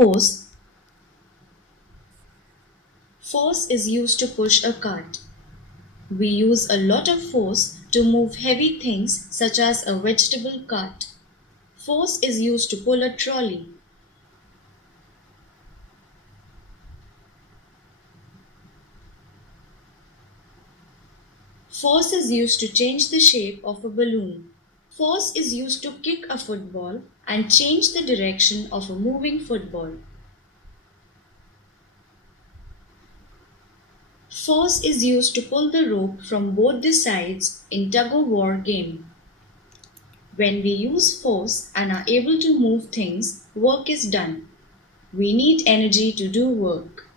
Force. Force is used to push a cart. We use a lot of force to move heavy things such as a vegetable cart. Force is used to pull a trolley. Force is used to change the shape of a balloon. Force is used to kick a football and change the direction of a moving football. Force is used to pull the rope from both the sides in tug-of-war game. When we use force and are able to move things, work is done. We need energy to do work.